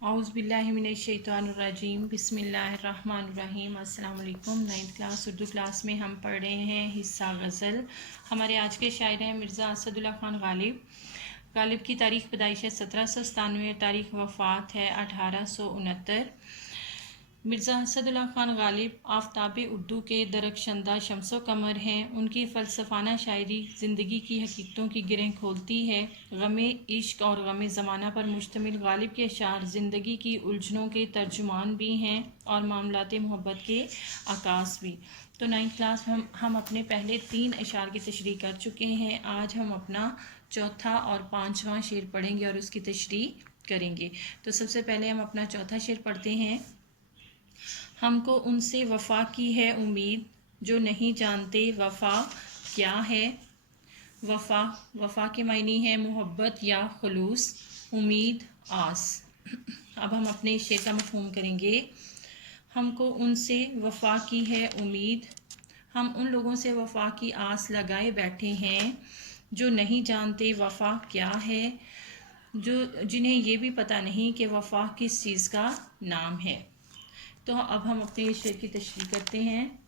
औज़ुबिल्लाहिमिनश्शैतानिर्रजीम बिस्मिल्लाहिर्रहमानिर्रहीम। अस्सलाम वालेकुम। 9th क्लास उर्दू क्लास में हम पढ़ रहे हैं हिस्सा गज़ल। हमारे आज के शायर हैं मिर्ज़ा असदुल्ला ख़ान गालिब। गालिब की तारीख़ पैदाइश है 1797, तारीख़ वफ़ात है 1869। मिर्ज़ा असदुल्ला ख़ान गालिब आफ़ताब उर्दू के दरख्शंदा शम्सो कमर हैं। उनकी फ़लसफ़ाना शायरी ज़िंदगी की हकीकतों की गिरें खोलती है। ग़म इश्क़ और ग़म ज़माना पर मुश्तमिल गालिब के अशार ज़िंदगी की उलझनों के तर्जुमान भी हैं और मामलाते मोहब्बत के आकाश भी। तो 9th क्लास हम अपने पहले 3 अशार की तशरीह कर चुके हैं। आज हम अपना चौथा और 5वां शेर पढ़ेंगे और उसकी तशरीह करेंगे। तो सबसे पहले हम अपना चौथा शेर पढ़ते हैं। हमको उनसे वफ़ा की है उम्मीद, जो नहीं जानते वफ़ा क्या है। वफ़ा के मायने हैं मोहब्बत या खुलूस, उम्मीद, आस। अब हम अपने शेर का मफ़हूम करेंगे। हमको उनसे वफ़ा की है उम्मीद, हम उन लोगों से वफ़ा की आस लगाए बैठे हैं जो नहीं जानते वफ़ा क्या है, जो जिन्हें ये भी पता नहीं कि वफ़ा किस चीज़ का नाम है। तो अब हम अपने इस शेर की तशरीह करते हैं।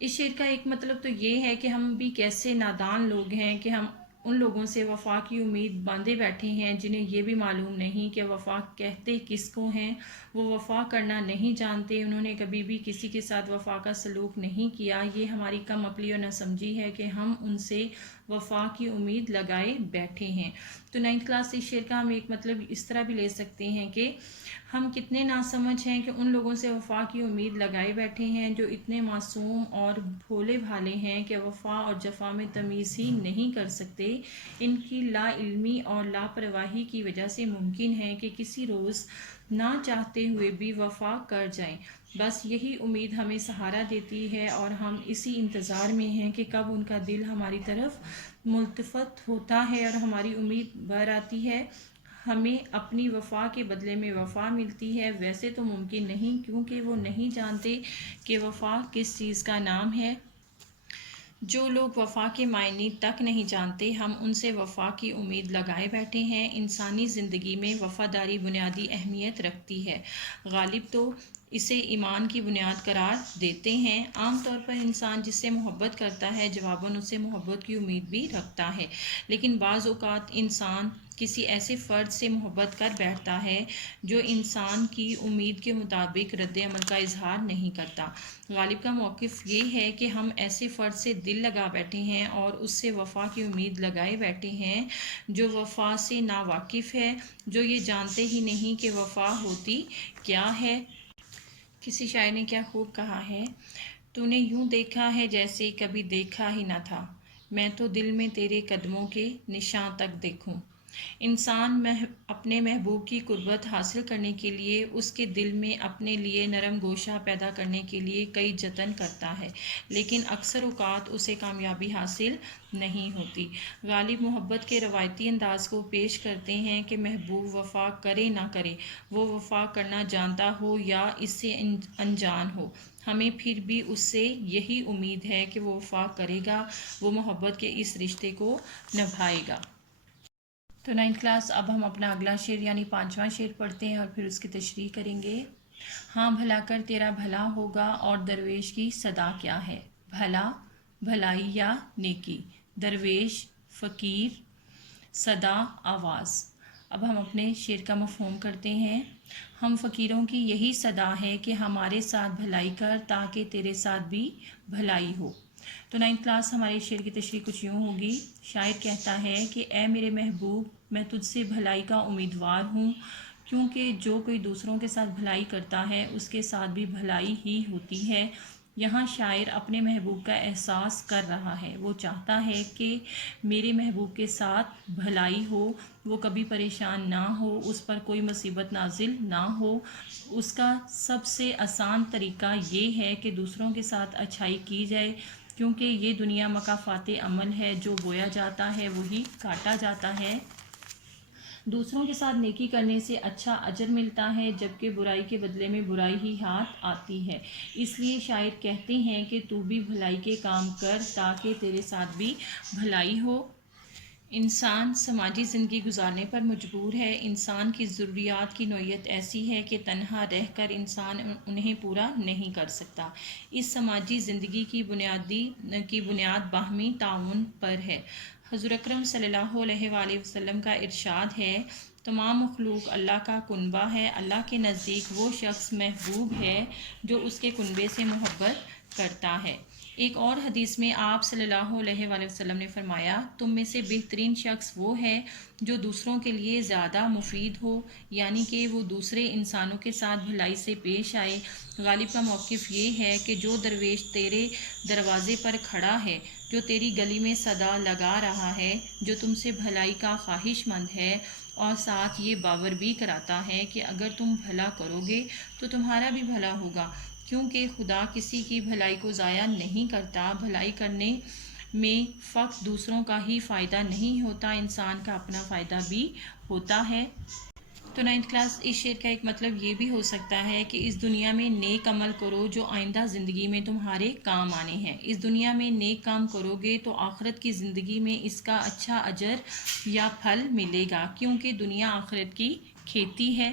इस शेर का एक मतलब तो ये है कि हम भी कैसे नादान लोग हैं कि हम उन लोगों से वफ़ा की उम्मीद बांधे बैठे हैं जिन्हें ये भी मालूम नहीं कि वफ़ा कहते किसको हैं। वो वफ़ा करना नहीं जानते, उन्होंने कभी भी किसी के साथ वफ़ा का सलूक नहीं किया। ये हमारी कम अक्ली और नासमझी है कि हम उनसे वफ़ा की उम्मीद लगाए बैठे हैं। तो 9th क्लास इस शेर का हम एक मतलब इस तरह भी ले सकते हैं कि हम कितने नासमझ हैं कि उन लोगों से वफ़ा की उम्मीद लगाए बैठे हैं जो इतने मासूम और भोले भाले हैं कि वफ़ा और जफ़ा में तमीज़ ही नहीं कर सकते। इनकी लाइल्मी और लापरवाही की वजह से मुमकिन है कि किसी रोज़ ना चाहते हुए भी वफ़ा कर जाएं। बस यही उम्मीद हमें सहारा देती है और हम इसी इंतज़ार में हैं कि कब उनका दिल हमारी तरफ मुल्तफ़त होता है और हमारी उम्मीद भर आती है, हमें अपनी वफ़ा के बदले में वफ़ा मिलती है। वैसे तो मुमकिन नहीं, क्योंकि वो नहीं जानते कि वफ़ा किस चीज़ का नाम है। जो लोग वफ़ा के मायने तक नहीं जानते, हम उनसे वफ़ा की उम्मीद लगाए बैठे हैं। इंसानी ज़िंदगी में वफ़ादारी बुनियादी अहमियत रखती है। गालिब तो इसे ईमान की बुनियाद करार देते हैं। आम तौर पर इंसान जिससे मोहब्बत करता है जवाबन उससे मोहब्बत की उम्मीद भी रखता है, लेकिन बाज़ औक़ात इंसान किसी ऐसे फ़र्द से मोहब्बत कर बैठता है जो इंसान की उम्मीद के मुताबिक रद्द-ए-अमल का इजहार नहीं करता। गालिब का मौक़िफ़ ये है कि हम ऐसे फ़र्द से दिल लगा बैठे हैं और उससे वफ़ा की उम्मीद लगाए बैठे हैं जो वफ़ा से नावाकिफ़ है, जो ये जानते ही नहीं कि वफ़ा होती क्या है। किसी शायर ने क्या खूब कहा है, तूने यूं देखा है जैसे कभी देखा ही न था, मैं तो दिल में तेरे कदमों के निशान तक देखूं। इंसान अपने महबूब की कुर्बत हासिल करने के लिए उसके दिल में अपने लिए नरम गोशा पैदा करने के लिए कई जतन करता है, लेकिन अक्सर औक़ात उसे कामयाबी हासिल नहीं होती। गालिब मोहब्बत के रवायती अंदाज को पेश करते हैं कि महबूब वफ़ा करे ना करे, वो वफ़ा करना जानता हो या इससे अनजान हो, हमें फिर भी उससे यही उम्मीद है कि वो वफ़ा करेगा, वो मोहब्बत के इस रिश्ते को निभाएगा। तो 9th क्लास अब हम अपना अगला शेर यानी 5वां शेर पढ़ते हैं और फिर उसकी तशरीह करेंगे। हाँ भला कर तेरा भला होगा और दरवेश की सदा क्या है। भला भलाई या नेकी, दरवेश फ़कीर, सदा आवाज़। अब हम अपने शेर का मफ़हूम करते हैं। हम फ़कीरों की यही सदा है कि हमारे साथ भलाई कर ताकि तेरे साथ भी भलाई हो। तो 9th क्लास हमारे शेर की तशरीह कुछ यूँ होगी। शायर कहता है कि ए मेरे महबूब, मैं तुझसे भलाई का उम्मीदवार हूँ, क्योंकि जो कोई दूसरों के साथ भलाई करता है उसके साथ भी भलाई ही होती है। यहाँ शायर अपने महबूब का एहसास कर रहा है। वो चाहता है कि मेरे महबूब के साथ भलाई हो, वो कभी परेशान ना हो, उस पर कोई मुसीबत नाजिल ना हो। उसका सबसे आसान तरीका ये है कि दूसरों के साथ अच्छाई की जाए, क्योंकि ये दुनिया मकाफ़ाते अमल है, जो बोया जाता है वही काटा जाता है। दूसरों के साथ नेकी करने से अच्छा अजर मिलता है, जबकि बुराई के बदले में बुराई ही हाथ आती है। इसलिए शायर कहते हैं कि तू भी भलाई के काम कर ताकि तेरे साथ भी भलाई हो। انسان سماجی زندگی گزارنے پر مجبور ہے۔ انسان کی ضروریات کی نوعیت ایسی ہے کہ تنہا رہ کر انسان انہیں پورا نہیں کر سکتا۔ اس سماجی زندگی کی بنیاد باہمی تعاون پر ہے۔ حضور اکرم صلی اللہ علیہ وآلہ وسلم کا ارشاد ہے، تمام مخلوق اللہ کا کنبہ ہے۔ اللہ کے نزدیک وہ شخص محبوب ہے جو اس کے کنبے سے محبت کرتا ہے۔ ایک اور حدیث میں آپ صلی اللہ علیہ وآلہ وسلم نے فرمایا، تم میں سے بہترین شخص وہ ہے جو دوسروں کے لیے زیادہ مفید ہو، یعنی کہ وہ دوسرے انسانوں کے ساتھ بھلائی سے پیش آئے۔ غالب کا موقف یہ ہے کہ جو درویش تیرے دروازے پر کھڑا ہے، جو تیری گلی میں صدا لگا رہا ہے، جو تم سے بھلائی کا خواہش مند ہے اور ساتھ یہ باور بھی کراتا ہے کہ اگر تم بھلا کرو گے تو تمہارا بھی بھلا ہوگا، کیونکہ خدا کسی کی بھلائی کو ضائع نہیں کرتا۔ بھلائی کرنے میں فقط دوسروں کا ہی فائدہ نہیں ہوتا، انسان کا اپنا فائدہ بھی ہوتا ہے۔ تو 9th کلاس، اس شعر کا ایک مطلب یہ بھی ہو سکتا ہے کہ اس دنیا میں نیک عمل کرو جو آئندہ زندگی میں تمہارے کام آنے ہیں۔ اس دنیا میں نیک کام کرو گے تو آخرت کی زندگی میں اس کا اچھا اجر یا پھل ملے گا، کیونکہ دنیا آخرت کی کھیتی ہے۔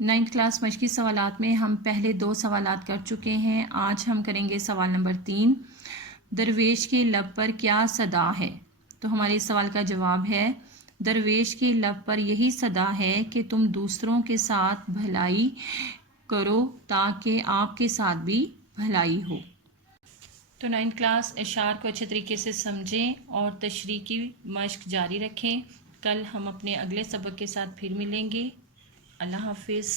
9th کلاس مشقی سوالات میں ہم پہلے 2 سوالات کر چکے ہیں۔ آج ہم کریں گے سوال نمبر 3، درویش کے لب پر کیا صدا ہے؟ تو ہمارے اس سوال کا جواب ہے، درویش کے لب پر یہی صدا ہے کہ تم دوسروں کے ساتھ بھلائی کرو تاکہ آپ کے ساتھ بھی بھلائی ہو۔ تو 9th کلاس، اشعار کو اچھے طریقے سے سمجھیں اور تشریح کی مشق جاری رکھیں۔ کل ہم اپنے اگلے سبق کے ساتھ پھر ملیں گے۔ اللہ حافظ۔